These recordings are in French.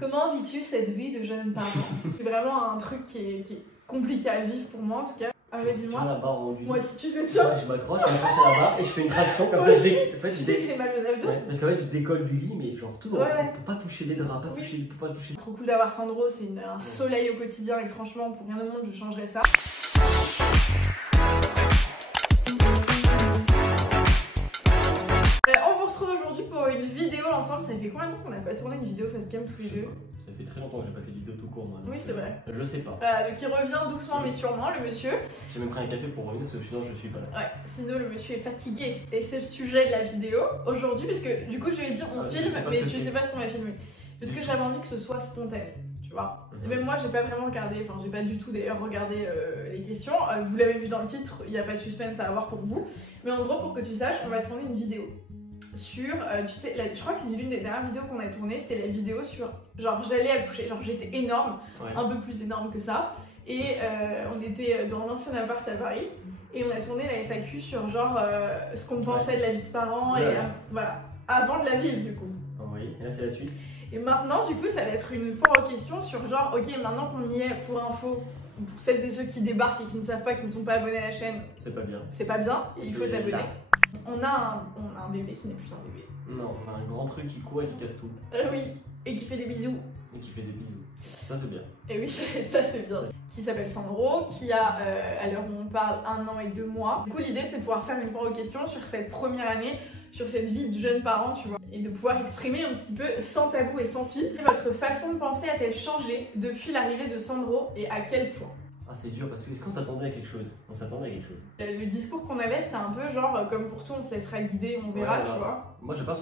Comment vis-tu cette vie de jeune parent? C'est vraiment un truc qui est compliqué à vivre pour moi en tout cas. Allez, dis-moi. Moi si tu te tiens. Je m'accroche à la barre et je fais une traction comme ça. En fait, tu sais que j'ai mal aux abdos. Ouais, parce qu'en fait, je décolle du lit, mais genre tout droit. Pour pas toucher les draps, pas toucher. C'est trop cool d'avoir Sandro, c'est un soleil au quotidien et franchement, pour rien au monde, je changerais ça. On vous retrouve aujourd'hui pour une vidéo ensemble. Ça fait combien de temps qu'on n'a pas tourné une vidéo face cam tous les deux? Ça fait très longtemps que j'ai pas fait de vidéo tout court, moi. Oui, c'est vrai. Je sais pas. Donc il revient doucement mais sûrement, le monsieur. J'ai même pris un café pour revenir parce que sinon je suis pas là. Ouais, sinon le monsieur est fatigué. Et c'est le sujet de la vidéo aujourd'hui, parce que du coup je lui ai dit on filme, mais tu sais pas ce qu'on va filmer. Parce que j'avais envie que ce soit spontané. Tu vois. Et même moi j'ai pas vraiment regardé, enfin j'ai pas du tout d'ailleurs regardé les questions. Vous l'avez vu dans le titre, il n'y a pas de suspense à avoir pour vous. Mais en gros, pour que tu saches, on va tourner une vidéo sur, tu sais, je crois que l'une des dernières vidéos qu'on a tournées, c'était la vidéo sur, genre j'allais accoucher, genre j'étais énorme, un peu plus énorme que ça. Et on était dans l'ancien appart à Paris. Et on a tourné la FAQ sur genre ce qu'on pensait de la vie de parents et voilà, avant de la ville du coup. Oui, et là c'est la suite. Et maintenant du coup ça va être une foire aux questions sur genre ok maintenant qu'on y est, pour info, pour celles et ceux qui débarquent et qui ne savent pas, qui ne sont pas abonnés à la chaîne. C'est pas bien. C'est pas bien, il faut t'abonner. On a un bébé qui n'est plus un bébé. Non, on a un grand truc qui court et qui casse tout. Oui, et qui fait des bisous. Et qui fait des bisous. Ça c'est bien. Et oui, ça c'est bien. Qui s'appelle Sandro, qui a, à l'heure où on parle, 1 an et 2 mois. Du coup, l'idée c'est de pouvoir faire une foire aux questions sur cette première année, sur cette vie de jeune parent, tu vois. Et de pouvoir exprimer un petit peu, sans tabou et sans filtre, votre façon de penser a-t-elle changé depuis l'arrivée de Sandro et à quel point? Ah, c'est dur parce que est-ce qu'on s'attendait à quelque chose? On s'attendait à quelque chose. Le discours qu'on avait, c'était un peu genre, comme pour tout, on se laissera guider, on verra, tu vois. Moi, j'ai pas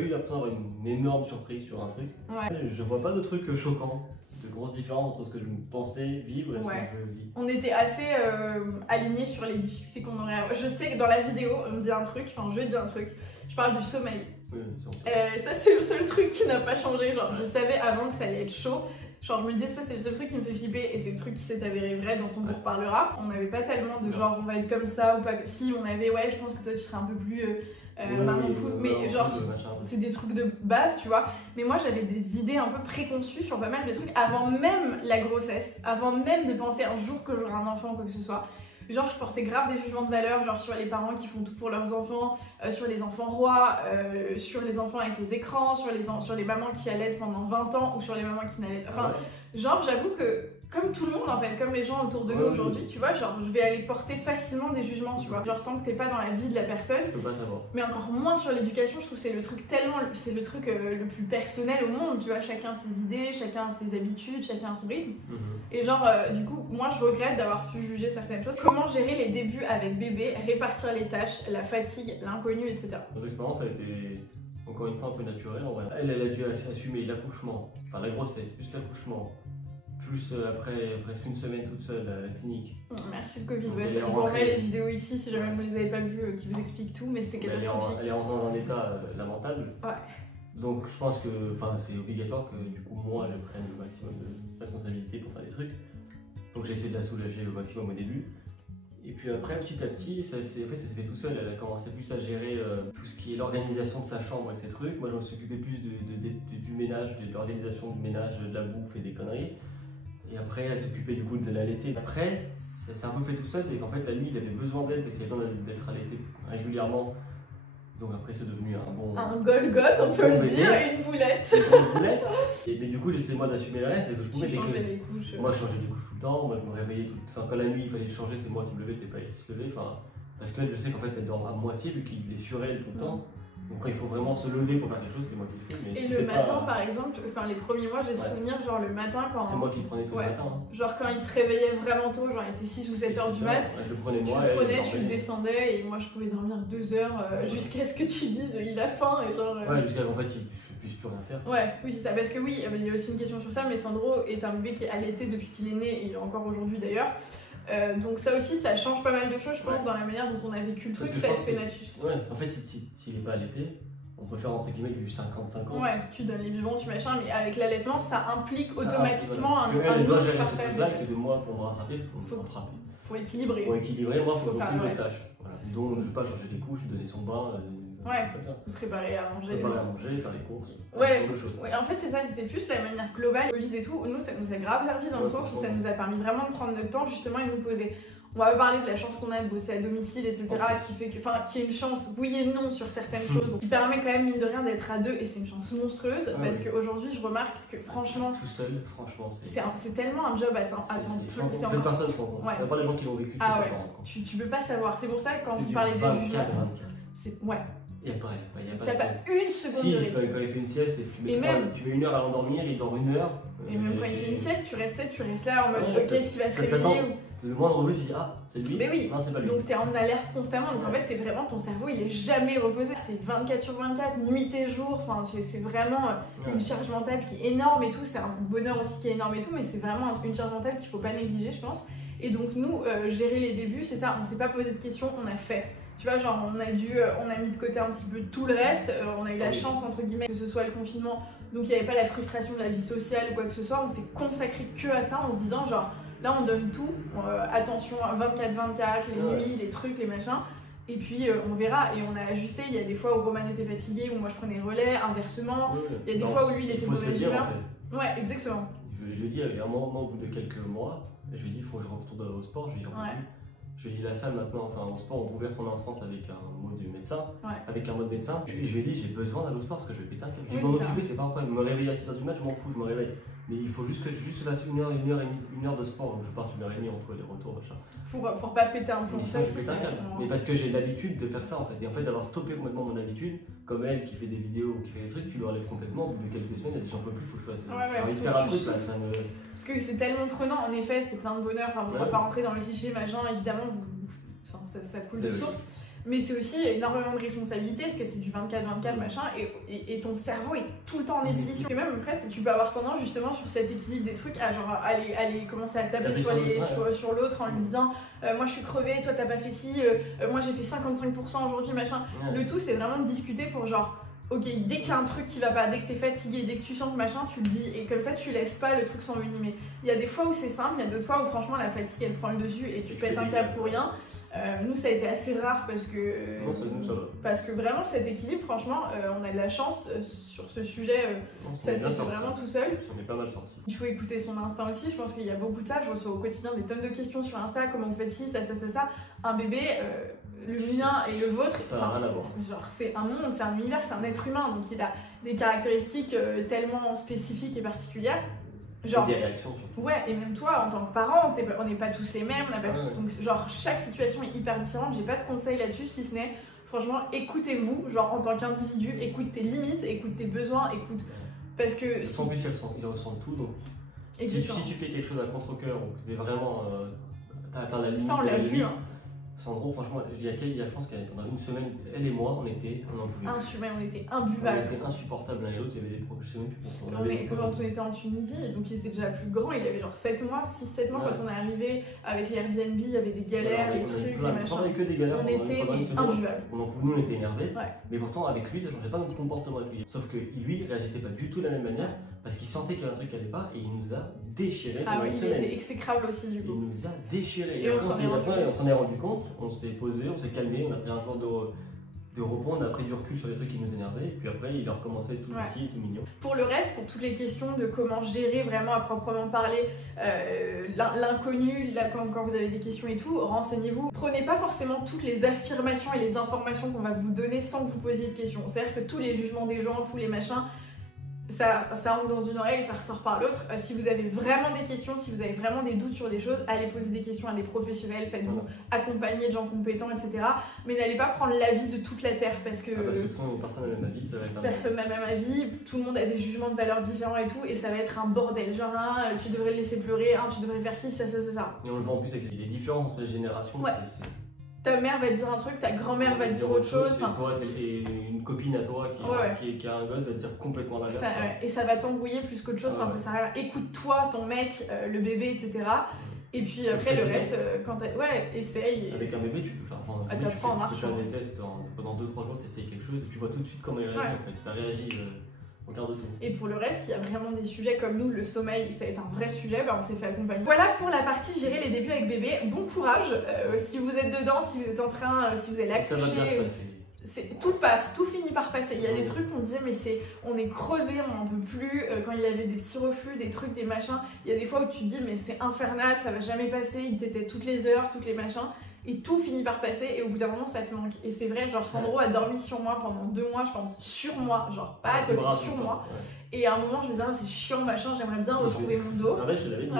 eu l'impression d'avoir une énorme surprise sur un truc. Ouais. Je vois pas de trucs choquants, de grosses différences entre ce que je pensais vivre et ce que je vis. On était assez alignés sur les difficultés qu'on aurait. Je sais que dans la vidéo, on me dit un truc, enfin, je dis un truc, je parle du sommeil. Oui, ça, c'est le seul truc qui n'a pas changé. Genre, je savais avant que ça allait être chaud. Genre je me disais ça c'est le seul truc qui me fait flipper et c'est le truc qui s'est avéré vrai dont on vous reparlera. On n'avait pas tellement de genre on va être comme ça ou pas. Si on avait je pense que toi tu serais un peu plus maman poule, mais genre c'est des trucs de base tu vois. Mais moi j'avais des idées un peu préconçues sur pas mal de trucs avant même la grossesse, avant même de penser un jour que j'aurai un enfant ou quoi que ce soit. Genre je portais grave des jugements de valeur, genre sur les parents qui font tout pour leurs enfants, sur les enfants rois, sur les enfants avec les écrans, sur les mamans qui allaitent pendant 20 ans ou sur les mamans qui n'allaitent. Enfin, genre j'avoue que comme tout le monde en fait, comme les gens autour de nous aujourd'hui, tu vois, genre je vais aller porter facilement des jugements, tu vois. Genre tant que t'es pas dans la vie de la personne, je peux pas savoir. Mais encore moins sur l'éducation, je trouve que c'est le truc tellement, c'est le truc le plus personnel au monde, tu vois. Chacun ses idées, chacun ses habitudes, chacun son rythme. Et genre du coup, moi je regrette d'avoir pu juger certaines choses. Comment gérer les débuts avec bébé, répartir les tâches, la fatigue, l'inconnu, etc. Notre expérience a été encore une fois un peu naturelle en vrai. Elle a dû assumer l'accouchement, enfin la grossesse, plus l'accouchement. Plus après presque une semaine toute seule à la clinique. Merci le Covid, je vous remets les vidéos ici si jamais vous les avez pas vues qui vous expliquent tout, mais c'était catastrophique. Elle est dans un état lamentable. Ouais. Donc je pense que c'est obligatoire que du coup moi je prenne le maximum de responsabilité pour faire des trucs. Donc j'ai essayé de la soulager au maximum au début. Et puis après petit à petit, ça s'est fait tout seul. Elle a commencé plus à gérer tout ce qui est l'organisation de sa chambre et ces trucs. Moi je me suis occupé plus du ménage, de l'organisation du ménage, de la bouffe et des conneries. Et après, elle s'occupait du coup de l'allaiter. Après, ça s'est un peu fait tout seul, c'est qu'en fait la nuit, il avait besoin d'elle parce qu'il avait besoin d'être allaité régulièrement. Donc après, c'est devenu un bon... Un Golgoth, on peut le dire, une boulette. Une boulette. Mais du coup, laissez-moi d'assumer le reste. Que je pouvais changer les couches. Moi, je changeais les couches tout le temps. Moi, je me réveillais tout... Enfin, quand la nuit, il fallait changer, c'est moi qui me levais, c'est pas elle qui se levait. Enfin, parce que je sais qu'en fait, elle dort à moitié vu qu'il est sur elle tout le temps. Donc quand il faut vraiment se lever pour faire quelque chose, c'est moi qui le fais. Mais et le matin par exemple, enfin les premiers mois j'ai souvenir genre le matin quand... C'est moi qui le prenais tout le matin. Genre quand il se réveillait vraiment tôt, genre il était 6 ou 7 heures du mat, je le prenais moi, tu le descendais et moi je pouvais dormir 2 heures jusqu'à ce que tu dises il a faim et genre... Ouais, jusqu'à qu'en fait je puisse plus rien faire. Ouais, oui c'est ça, parce que oui, il y a aussi une question sur ça, mais Sandro est un bébé qui est allaité depuis qu'il est né et encore aujourd'hui d'ailleurs. Donc ça aussi, ça change pas mal de choses je pense dans la manière dont on a vécu le truc, ça se fait natus. Ouais, en fait s'il est pas allaité, on peut faire entre guillemets du 50-50. Ouais, tu donnes les biberons, tu machin, mais avec l'allaitement, ça implique automatiquement un elle doit autre gérer partage. ce truc-là, que de moi pour me rattraper, faut me rattraper. Pour équilibrer. Pour équilibrer, moi, il faut beaucoup de tâches. Voilà. Donc, je ne vais pas changer les couches, donner son bain, Ouais. Comme ça. Préparer à manger. Préparer à manger, faire les courses. Ouais, de choses. ouais, en fait c'est ça, c'était plus la manière globale. Covid et tout, nous ça nous a grave servi dans le sens où ça nous a permis vraiment de prendre le temps justement et de nous poser. On va parler de la chance qu'on a de bosser à domicile, etc. Qui fait que, enfin, qui est une chance, oui et non sur certaines choses, donc qui permet quand même mine de rien d'être à deux et c'est une chance monstrueuse parce qu'aujourd'hui je remarque que franchement. Tout seul, franchement, c'est tellement un job à temps plein. C'est encore personne se rend compte. Il n'y a pas les gens qui l'ont vécu. Ah ouais, tu peux pas savoir. C'est pour ça que quand vous parlez des jugements. C'est ouais. Il n'y a pas T'as pas une seconde de répit. Quand il fait une sieste et tu mets 1 heure à l'endormir, il dort 1 heure. Et même quand il fait une sieste, tu restes là en mode ok, est-ce qu'il va se réveiller Le moindre bruit, tu dis ah, c'est lui. Mais oui, non, c'est pas lui. Donc t'es en alerte constamment. Donc en fait, ton cerveau il est jamais reposé. C'est 24/24, nuit et jour. Enfin, c'est vraiment une charge mentale qui est énorme et tout. C'est un bonheur aussi qui est énorme et tout, mais c'est vraiment une charge mentale qu'il faut pas négliger, je pense. Et donc nous, gérer les débuts, c'est ça. On s'est pas posé de questions, on a fait. Tu vois, genre on a mis de côté un petit peu tout le reste, on a eu la chance entre guillemets que ce soit le confinement, donc il n'y avait pas la frustration de la vie sociale ou quoi que ce soit, on s'est consacré que à ça en se disant genre là on donne tout, attention 24/24, les nuits, les trucs, les machins, et puis on verra, et on a ajusté, il y a des fois où Roman était fatigué, où moi je prenais le relais, inversement, il y a des fois où lui il était de mauvaise humeur. En fait. Ouais, exactement. Je lui ai dit, à un moment, au bout de quelques mois, je lui ai dit il faut que je retourne au sport, je lui ai dit je lui ai dit la salle maintenant, enfin en sport, on pouvait retourner en France avec un mot de médecin, avec un mot de médecin. Je lui ai dit j'ai besoin d'aller au sport parce que je vais péter un câble. Je vais m'en occuper, c'est pas un problème. Me réveiller à 6h du mat, je m'en fous, je me réveille. Mais il faut juste que je fasse 1 heure de sport, donc je parte 1h30 entre les retours, machin. Pour pas péter un plomb, ça c'est un câble. Mais parce que j'ai l'habitude de faire ça en fait. Et en fait, d'avoir stoppé complètement mon habitude, comme elle qui fait des vidéos ou qui fait des trucs, tu le relèves complètement. Au bout de quelques semaines, elle dit j'en peux plus, faut que je fasse. J'ai envie de faire un truc là, ça me. Parce que c'est tellement prenant, en effet, c'est plein de bonheur. Enfin, on va pas rentrer dans le cliché, machin, évidemment, ça coule de source. Mais c'est aussi énormément de responsabilité, parce que c'est du 24/24 machin, et ton cerveau est tout le temps en ébullition. Et même après, tu peux avoir tendance justement sur cet équilibre des trucs à genre aller commencer à taper sur l'autre en lui disant moi je suis crevée, toi t'as pas fait ci, moi j'ai fait 55% aujourd'hui machin. Le tout c'est vraiment de discuter pour genre ok, dès qu'il y a un truc qui va pas, dès que t'es fatigué, dès que tu sens que machin, tu le dis, et comme ça tu laisses pas le truc s'envenimer. Il y a des fois où c'est simple, il y a d'autres fois où franchement la fatigue elle prend le dessus et tu pètes un câble pour rien. Nous ça a été assez rare parce que ça va. Parce que vraiment cet équilibre, franchement, on a de la chance sur ce sujet, ça s'est fait vraiment tout seul. On est pas mal sorti. Il faut écouter son instinct aussi, je pense qu'il y a beaucoup de ça, je reçois au quotidien des tonnes de questions sur Insta, comment vous faites ci, ça. Un bébé, le mien et le vôtre, c'est un monde, c'est un univers, c'est un être humain, donc il a des caractéristiques tellement spécifiques et particulières. Genre, des réactions surtout. Ouais, et même toi en tant que parent, on n'est pas tous les mêmes, on n'a pas tous, donc genre chaque situation est hyper différente. J'ai pas de conseils là-dessus, si ce n'est franchement écoutez-vous, genre en tant qu'individu, écoute tes limites, écoute tes besoins, écoute parce que si... En plus ils ressentent tout, donc si tu fais quelque chose à contre-cœur, donc c'est vraiment t'as atteint la limite. Ça on l'a vu. Sandro, franchement, je pense qu'il y a pendant une semaine, elle et moi, on en pouvait plus. On était imbuvables. On était insupportables l'un et l'autre, il y avait des problèmes, je sais même plus pourquoi. Quand on était en Tunisie, donc il était déjà plus grand, il avait genre 6-7 mois quand on est arrivé avec les Airbnb, il y avait des galères, des trucs, des machins. On avait que des galères. On était imbuvables. Nous on était énervés, mais pourtant avec lui ça changeait pas notre comportement avec lui. Sauf que lui il réagissait pas du tout de la même manière parce qu'il sentait qu'il y avait un truc qui allait pas et il nous a déchirés. Ah oui, il était exécrable aussi du coup. Il nous a déchirés. Et on s'en est rendu compte, on s'est posé, on s'est calmé, on a pris un jour de repos, on a pris du recul sur les trucs qui nous énervaient, et puis après il a recommencé tout petit, tout mignon. Pour le reste, pour toutes les questions de comment gérer vraiment à proprement parler l'inconnu, quand vous avez des questions et tout, renseignez-vous. Prenez pas forcément toutes les affirmations et les informations qu'on va vous donner sans que vous posiez de questions. C'est-à-dire que tous les jugements des gens, tous les machins, ça entre dans une oreille et ça ressort par l'autre. Si vous avez vraiment des questions, si vous avez vraiment des doutes sur des choses, allez poser des questions à des professionnels, faites-vous accompagner de gens compétents, etc. Mais n'allez pas prendre l'avis de toute la terre parce que personne n'a le même avis, ça va être personne n'a le même avis, tout le monde a des jugements de valeur différents et tout, et ça va être un bordel. Genre, tu devrais le laisser pleurer, tu devrais faire ci, ça. Et on le voit en plus avec les différences entre les générations. Ta mère va te dire un truc, ta grand-mère va te dire autre chose. Et une copine à toi qui a un gosse va te dire complètement l'inverse. Et ça va t'embrouiller plus qu'autre chose. Ça sert à rien. Écoute-toi, ton mec, le bébé, etc. Et puis après le reste, quand essaye. Avec un bébé, tu peux faire des tests pendant 2-3 jours, tu essayes quelque chose et tu vois tout de suite comment il réagit en fait. Ça réagit. Regarde tout. Et pour le reste, il y a vraiment des sujets comme nous, le sommeil, ça va être un vrai sujet, on s'est fait accompagner. Voilà pour la partie gérer les débuts avec bébé. Bon courage si vous êtes dedans, si vous êtes en train, si vous allez accoucher. Ça va bien se passer. tout passe, tout finit par passer. Il y a des trucs qu'on disait mais on est crevé, on n'en peut plus, quand il y avait des petits reflux, des trucs, des machins, il y a des fois où tu te dis mais c'est infernal, ça va jamais passer, il t'était toutes les heures, toutes les machins, et tout finit par passer et au bout d'un moment ça te manque. Et c'est vrai, genre Sandro a dormi sur moi pendant 2 mois, je pense, sur moi, genre pas à côté, sur moi. Et à un moment je me disais c'est chiant machin, j'aimerais bien retrouver mon dos. En fait je l'avais dit,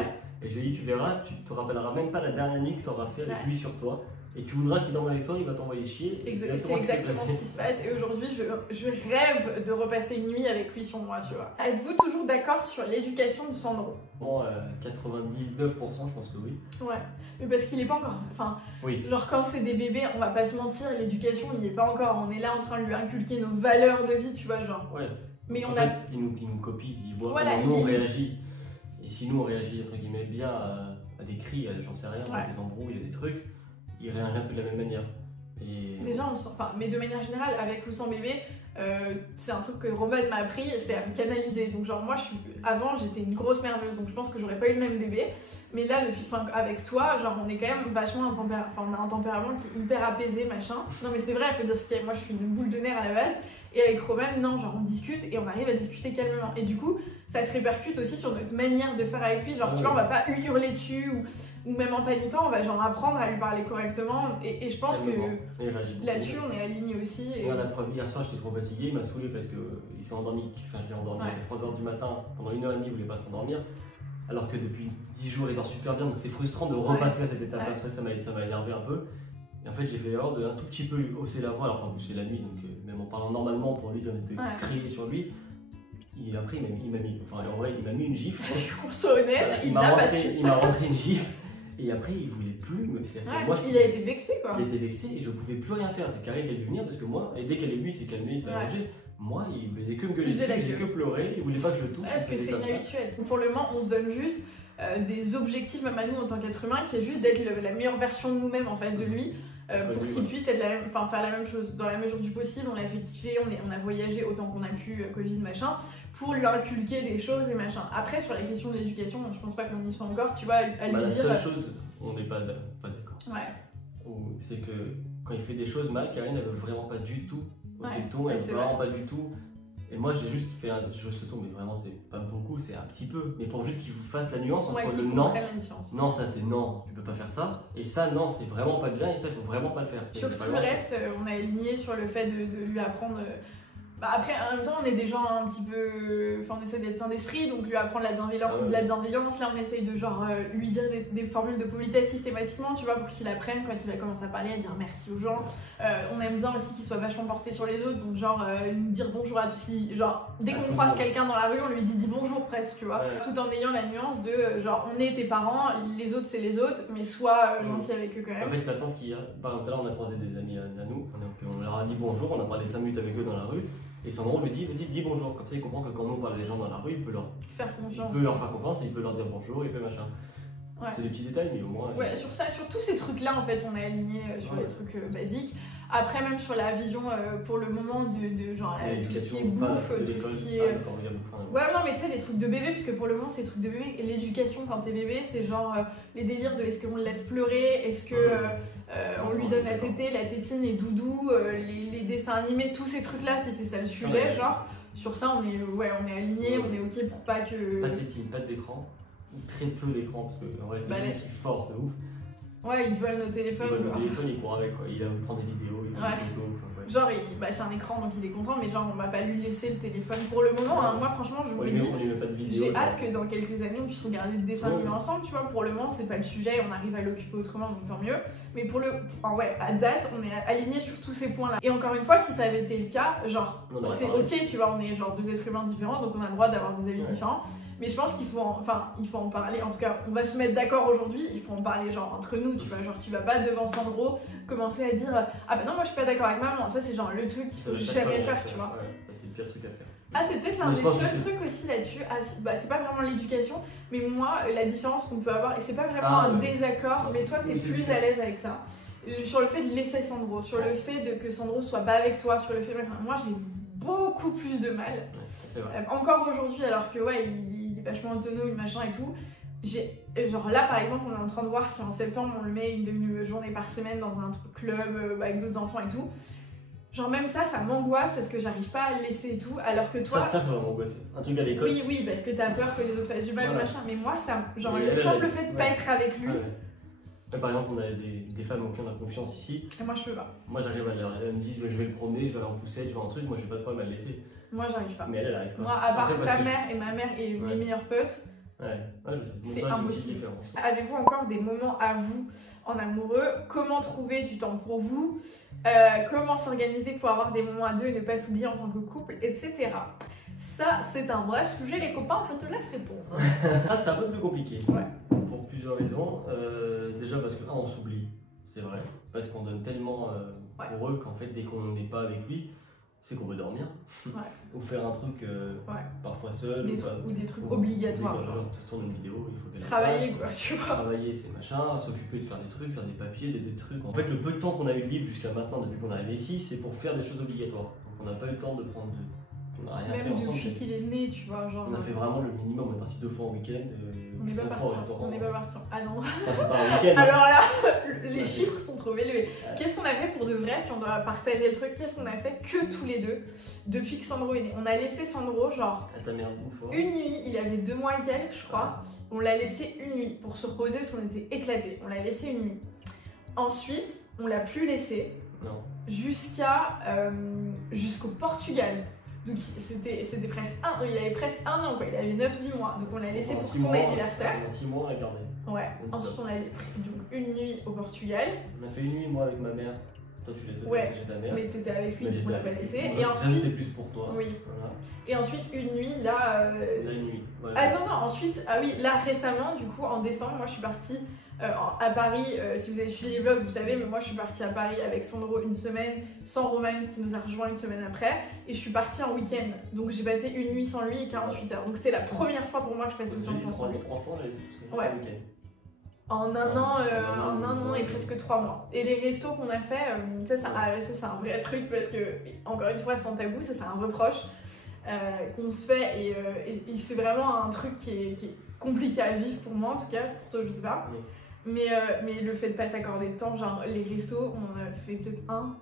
et je lui ai dit tu verras, tu te rappelleras même pas la dernière nuit que tu auras fait avec lui sur toi. Et tu voudras qu'il dorme avec toi, il va t'envoyer chier. C'est exactement ce qui se passe. Et aujourd'hui, je rêve de repasser une nuit avec lui sur moi, tu vois. Êtes-vous toujours d'accord sur l'éducation de Sandro? Bon, 99%, je pense que oui. Ouais, mais parce qu'il est pas encore... Enfin, oui. Genre quand c'est des bébés, on va pas se mentir, l'éducation, il n'y est pas encore. On est là en train de lui inculquer nos valeurs de vie, tu vois, genre. Ouais. Mais en fait, il nous copie, il voit comment nous on réagit. Et si nous on réagit, entre guillemets, bien à des cris, j'en sais rien, à des embrouilles, à des trucs, il réagit un peu de la même manière. Et... Déjà, on sent, enfin, mais de manière générale, avec ou sans bébé, c'est un truc que Roman m'a appris, c'est à me canaliser. Donc, genre, moi, avant, j'étais une grosse nerveuse, donc je pense que j'aurais pas eu le même bébé. Mais là, avec toi, genre, on est quand même vachement on a un tempérament qui est hyper apaisé, machin. Non, mais c'est vrai, il faut dire ce qu'il y a. Moi, je suis une boule de nerfs à la base. Et avec Roman, non, genre, on discute et on arrive à discuter calmement. Et du coup, ça se répercute aussi sur notre manière de faire avec lui. Genre, tu vois, on va pas hurler dessus ou même en paniquant, on va genre apprendre à lui parler correctement. Et je pense que là-dessus, on est alignés aussi. Et... Hier soir, j'étais trop fatigué, il m'a saoulé parce qu'il s'est endormi. Enfin, je l'ai endormi à 3h du matin. Pendant 1h30, il voulait pas s'endormir. Alors que depuis 10 jours, il dort super bien. Donc c'est frustrant de repasser à cette étape-là. Ça m'a énervé un peu. Et en fait, j'ai fait l'erreur de un tout petit peu lui hausser la voix, alors qu'en plus c'est la nuit. Donc même en parlant normalement pour lui, on était crié sur lui. Après, il m'a mis, enfin en vrai, il m'a mis une gifle. Qu'on soit honnête, il m'a battu. Il m'a rentré une gifle. Et après, il voulait plus me faire. Il a été vexé quoi. Il était vexé et je pouvais plus rien faire. C'est Carré qui a dû venir parce que moi, et dès qu'elle est venue, il s'est calmé, il s'est arrangé. Moi, il faisait que me gueuler dessus, il faisait que pleurer, il voulait pas que je le touche. Parce que c'est inhabituel. Pour le moment, on se donne juste des objectifs, même à nous en tant qu'être humain, qui est juste d'être la meilleure version de nous-mêmes en face de lui. Pour qu'il puisse être faire la même chose dans la mesure du possible. On l'a fait kiffer, on a voyagé autant qu'on a pu, Covid machin, pour lui inculquer des choses et machin. Après, sur la question de l'éducation, je pense pas qu'on y soit encore, tu vois, à lui dire... La seule chose, on n'est pas d'accord. Ouais. C'est que quand il fait des choses mal, Karine, elle veut vraiment pas du tout hausser le ton, elle veut vraiment pas du tout. Et moi, j'ai juste fait je hausse le ton, mais vraiment, c'est pas beaucoup, c'est un petit peu. Mais pour juste qu'il vous fasse la nuance entre le non. Non, ça c'est non, tu peux pas faire ça. Et ça, non, c'est vraiment pas bien et ça, il faut vraiment pas le faire. Sur tout le reste, on a aligné sur le fait de lui apprendre. Après, en même temps, on est des gens un petit peu... Enfin, on essaie d'être sain d'esprit, donc lui apprendre la bienveillance. Là, on essaye de genre lui dire des formules de politesse systématiquement, tu vois, pour qu'il apprenne quand il va commencer à parler, à dire merci aux gens. On aime bien aussi qu'il soit vachement porté sur les autres, donc genre dire bonjour à tous. Genre, dès qu'on croise quelqu'un dans la rue, on lui dit bonjour presque, tu vois. Tout en ayant la nuance de genre, on est tes parents, les autres c'est les autres, mais sois gentil avec eux quand même. En fait, maintenant, ce qu'il y a, par exemple, on a croisé des amis à nous, on leur a dit bonjour, on a parlé 5 minutes avec eux dans la rue. Et Sandro lui dit, vas-y, dis bonjour. Comme ça, il comprend que quand nous on parle des gens dans la rue, il peut leur faire confiance. Il peut leur faire confiance et il peut leur dire bonjour, il peut machin. Ouais. C'est des petits détails, mais au moins. Ouais, sur tous ces trucs-là, en fait, on est aligné sur les trucs basiques. Après, même sur la vision, pour le moment, de genre tout ce qui est bouffe, tout ce qui est. Ouais, non, mais tu sais, les trucs de bébé, parce que pour le moment, c'est des trucs de bébé. Et l'éducation, quand t'es bébé, c'est genre les délires de est-ce qu'on le laisse pleurer, est-ce que on lui donne la tétée, la tétine, les doudous, les dessins animés, tous ces trucs-là, si c'est ça le sujet, genre. Sur ça, on est aligné, on est ok pour pas que. Pas de tétine, pas d'écran, ou très peu d'écran, parce que en vrai, c'est lui qui force de ouf. Ouais, ils veulent nos téléphones. Ils veulent nos téléphones, ils courent avec quoi. Il prend des vidéos, il prend des photos. Genre, c'est un écran donc il est content, mais genre, on va pas lui laisser le téléphone pour le moment. Hein. Moi, franchement, je me dis, j'ai hâte que dans quelques années on puisse regarder des dessins animés ensemble, tu vois. Pour le moment, c'est pas le sujet, on arrive à l'occuper autrement, donc tant mieux. Mais à date, on est alignés sur tous ces points-là. Et encore une fois, si ça avait été le cas, genre, c'est ok, tu vois, on est genre 2 êtres humains différents, donc on a le droit d'avoir des avis différents. Mais je pense qu'il faut en parler. En tout cas, on va se mettre d'accord aujourd'hui. Il faut en parler genre entre nous, tu vois. Genre, tu vas pas devant Sandro commencer à dire ah bah non, moi je suis pas d'accord avec maman. Ça, c'est genre le truc qu'il faut jamais faire, tu vois. Ouais, c'est le pire truc à faire. Ah, c'est peut-être l'un des seuls trucs aussi là-dessus. Ah, c'est pas vraiment l'éducation, mais moi, la différence qu'on peut avoir, et c'est pas vraiment un désaccord, mais toi, t'es plus à l'aise avec ça. Sur le fait de laisser Sandro, sur le fait que Sandro soit pas avec toi, sur le fait moi, j'ai beaucoup plus de mal. Encore aujourd'hui, alors que il est vachement autonome, machin et tout. Genre là par exemple, on est en train de voir si en septembre on le met une demi-journée par semaine dans un club avec d'autres enfants et tout. Genre même ça m'angoisse parce que j'arrive pas à le laisser et tout, alors que toi... Ça va m'angoisser. Un truc à l'école. Oui, parce que t'as peur que les autres fassent du mal, machin, mais moi, genre Mais le simple fait de pas être avec lui... Par exemple, on a des femmes auxquelles on a confiance ici. Et moi, je peux pas. Moi, j'arrive à elles me disent, je vais le promener, je vais aller en poussette, je vais en truc, moi, j'ai pas de problème à le laisser. Moi, j'arrive pas. Mais elle arrive pas. Moi, à part ta mère et ma mère et mes meilleurs potes, je sais. C'est impossible. Avez-vous encore des moments à vous en amoureux? Comment trouver du temps pour vous? Comment s'organiser pour avoir des moments à deux et ne pas s'oublier en tant que couple, etc. Ça, c'est un vrai sujet, les copains, je te laisse répondre. C'est un peu plus compliqué. Ouais. Pour plusieurs raisons. Déjà parce que, on s'oublie, c'est vrai. Parce qu'on donne tellement pour eux qu'en fait, dès qu'on n'est pas avec lui, c'est qu'on veut dormir. Ou faire un truc parfois seul. Ou des trucs obligatoires. Genre, tu tournes une vidéo, il faut qu'elle travailler, quoi, tu vois. Travailler, c'est machin. S'occuper de faire des trucs, faire des papiers, des trucs. En fait, le peu de temps qu'on a eu de libre jusqu'à maintenant, depuis qu'on est arrivé ici, c'est pour faire des choses obligatoires. Donc, on n'a pas eu le temps de prendre. On n'a rien fait ensemble. Même depuis qu'il est né, tu vois. Genre, on a fait vraiment le minimum. On est parti 2 fois en week-end. On n'est pas parti. On n'est pas parti. Ah non. Enfin, c'est pas un week-end. Alors là, les chiffres sont trop élevés. Qu'est-ce qu'on a fait pour de vrai, si on doit partager le truc? Qu'est-ce qu'on a fait que tous les deux depuis que Sandro est né? On a laissé Sandro, genre, une nuit, il avait 2 mois et quelques, je crois. On l'a laissé une nuit pour se reposer parce qu'on était éclatés. On l'a laissé une nuit. Ensuite, on l'a plus laissé jusqu'au Portugal. Donc c'était presque il avait presque 1 an, quoi. Il avait 9-10 mois. Donc on l'a laissé pour ton anniversaire. Pendant 6 mois, on l'a gardé. Ouais. Ensuite on l'a pris donc une nuit au Portugal. On a fait une nuit, moi, avec ma mère. Toi, tu l'as fait chez ta mère. Mais t'étais avec lui, on l'a pas laissé. Et ensuite, c'était plus pour toi. Oui. Voilà. Et ensuite une nuit, là. La nuit. Voilà. Ah non, ensuite, là récemment, du coup, en décembre, moi je suis partie à Paris. Si vous avez suivi les vlogs, vous savez, mais moi je suis partie à Paris avec Sandro une semaine, sans Roman qui nous a rejoint une semaine après. Et je suis partie en week-end. Donc j'ai passé une nuit sans lui et 48 heures. Donc c'était la première fois pour moi que je passais autant de temps sans lui. 3 fois, ouais. En un an et presque 3 mois. Et les restos qu'on a fait, ça c'est un vrai truc parce que, encore une fois, sans tabou, ça c'est un reproche qu'on se fait et c'est vraiment un truc qui est compliqué à vivre pour moi en tout cas, pour toi je sais pas. Mais le fait de pas s'accorder de temps, genre les restos, on en a fait peut-être un.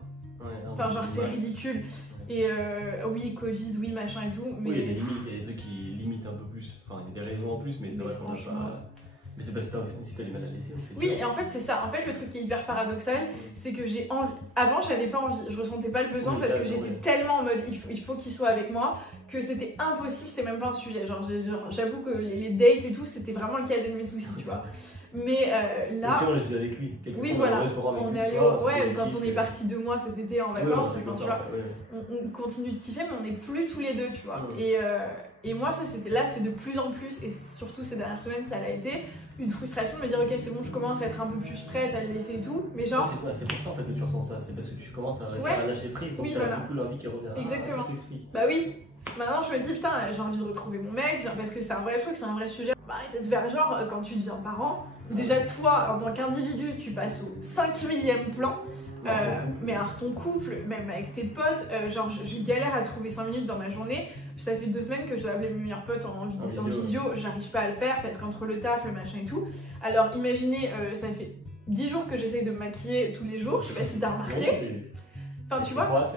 Enfin genre c'est ridicule. Et oui, Covid, oui, machin et tout. Mais... Oui, il y a des trucs qui limitent un peu plus. Enfin, il y a des raisons en plus, mais c'est vrai qu'on a pas... Mais c'est parce que si t'as du mal à le laisser. Oui, et en fait, c'est ça. En fait, le truc qui est hyper paradoxal, c'est que j'ai envie. Avant, j'avais pas envie. Je ressentais pas le besoin parce que j'étais tellement en mode il faut qu'il soit avec moi que c'était impossible. C'était même pas un sujet. Genre, j'avoue que les dates et tout, c'était vraiment le cadet de mes soucis, tu vois. Mais là. On les faisait avec lui. Oui, voilà. On est allé quand on est parti 2 mois cet été en vacances, on continue de kiffer, mais on n'est plus tous les deux, tu vois. Et moi, ça, c'est de plus en plus, et surtout ces dernières semaines, ça l'a été, une frustration de me dire, ok, c'est bon, je commence à être un peu plus prête à le laisser et tout, mais genre... C'est pour ça en fait que tu ressens ça, c'est parce que tu commences à lâcher prise, donc t'as beaucoup l'envie qui revient. Exactement. Bah oui. Maintenant, je me dis, putain, j'ai envie de retrouver mon mec, parce que c'est un vrai truc, c'est un vrai sujet. Bah, arrêtez de faire genre, quand tu deviens parent, déjà toi, en tant qu'individu, tu passes au 5 millième plan. Mais alors ton couple, même avec tes potes, genre je galère à trouver 5 minutes dans ma journée. Ça fait 2 semaines que je dois appeler mes meilleurs potes en visio, j'arrive pas à le faire parce qu'entre le taf, le machin et tout. Alors imaginez, ça fait 10 jours que j'essaye de me maquiller tous les jours, je sais pas si t'as remarqué. Enfin tu vois.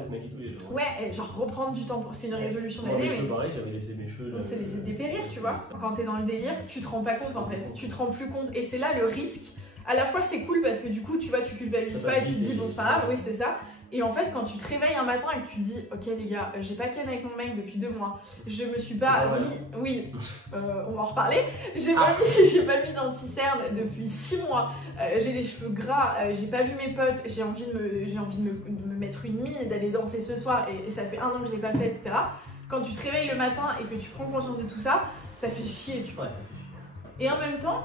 Ouais, et genre reprendre du temps pour. C'est une résolution d'année. Mais pareil, j'avais laissé mes cheveux. On s'est laissé dépérir, tu vois. Quand t'es dans le délire, tu te rends pas compte en fait. Tu te rends plus compte. Et c'est là le risque. À la fois c'est cool parce que du coup tu vois tu culpabilises pas et tu te dis bon c'est pas grave, oui c'est ça. Et en fait quand tu te réveilles un matin et que tu te dis ok les gars j'ai pas ken avec mon mec depuis 2 mois, je me suis pas mis, oui on va en reparler, j'ai pas mis d'anti-cerne depuis 6 mois, j'ai les cheveux gras, j'ai pas vu mes potes, j'ai envie de me mettre une mine, d'aller danser ce soir et ça fait 1 an que je l'ai pas fait etc. Quand tu te réveilles le matin et que tu prends conscience de tout ça, ça fait chier tu vois. Et en même temps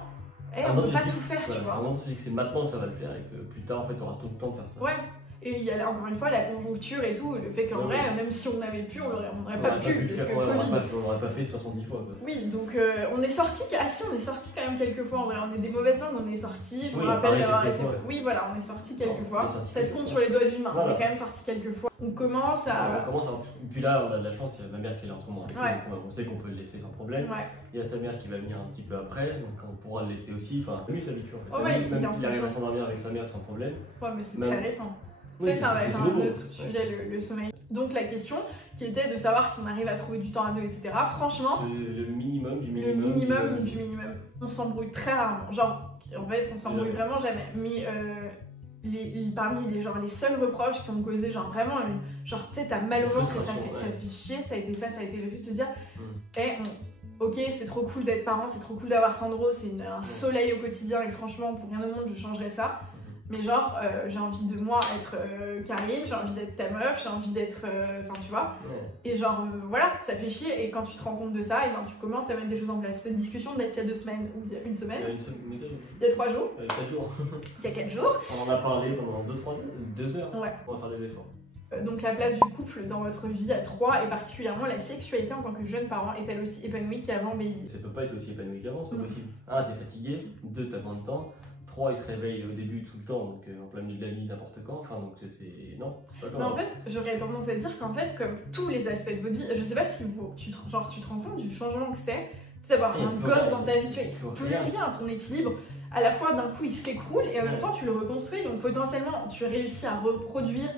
on peut pas tout faire, tu vois. Vraiment, tu dis que c'est maintenant que ça va le faire et que plus tard, en fait, t'auras tout le temps de faire ça. Ouais. Et il y a encore une fois la conjoncture et tout, le fait qu'en vrai, même si on avait pu, on n'aurait pas pu, parce que Covid. On l'aurait pas fait 70 fois. Quoi. Oui, donc on est sorti, on est sorti quand même quelques fois en vrai. On est des mauvaises langues, on est sorti. Je me rappelle avoir été. Oui, voilà, on est sorti quelques fois. Ça se compte sur les doigts d'une main. On est quand même sorti quelques fois. On commence à. Puis là, on a de la chance, il y a ma mère qui est là en ce moment. On sait qu'on peut le laisser sans problème. Il y a sa mère qui va venir un petit peu après, donc on pourra le laisser aussi. Enfin, lui, il s'habitue en fait. Il arrive à s'endormir avec sa mère sans problème. Ouais, mais c'est très récent. Oui, ça va c'est être le un bon. autre sujet, le sommeil. Donc la question qui était de savoir si on arrive à trouver du temps à deux, etc. Franchement, C'est le minimum du le minimum. minimum du minimum. On s'embrouille très rarement. Genre, en fait, on s'embrouille vraiment jamais. Mais parmi les seuls reproches qui ont causé, genre vraiment, genre, tu sais, t'as mal au ventre et ça fait chier, ça a été le fait de se dire, ok, c'est trop cool d'être parent, c'est trop cool d'avoir Sandro, c'est un soleil au quotidien et franchement, pour rien au monde, je changerais ça. Mais genre, j'ai envie de moi être Karine, j'ai envie d'être ta meuf, j'ai envie d'être. Enfin, tu vois. Et genre, voilà, ça fait chier. Et quand tu te rends compte de ça, et ben, tu commences à mettre des choses en place. Cette discussion date il y a 2 semaines ou il y a 1 semaine. Il y a 3 jours. Il y a 4 jours. Il y a 4 jours. On en a parlé pendant 2 heures. Ouais. On va faire des efforts. Donc la place du couple dans votre vie à 3 et particulièrement la sexualité en tant que jeune parent est-elle aussi épanouie qu'avant baby? Ça peut pas être aussi épanoui qu'avant, c'est pas possible. 1, t'es fatigué, 2, t'as moins de temps, 3, il se réveille au début tout le temps, donc en plein milieu de la nuit, n'importe quand, enfin donc c'est... Non, c'est pas comme mais en fait, j'aurais tendance à dire qu'en fait, comme tous les aspects de votre vie, je sais pas si tu te rends compte du changement que c'est d'avoir un gosse dans ta vie, tu vois, plus rien, ton équilibre, à la fois d'un coup il s'écroule et en même temps tu le reconstruis, donc potentiellement tu réussis à reproduire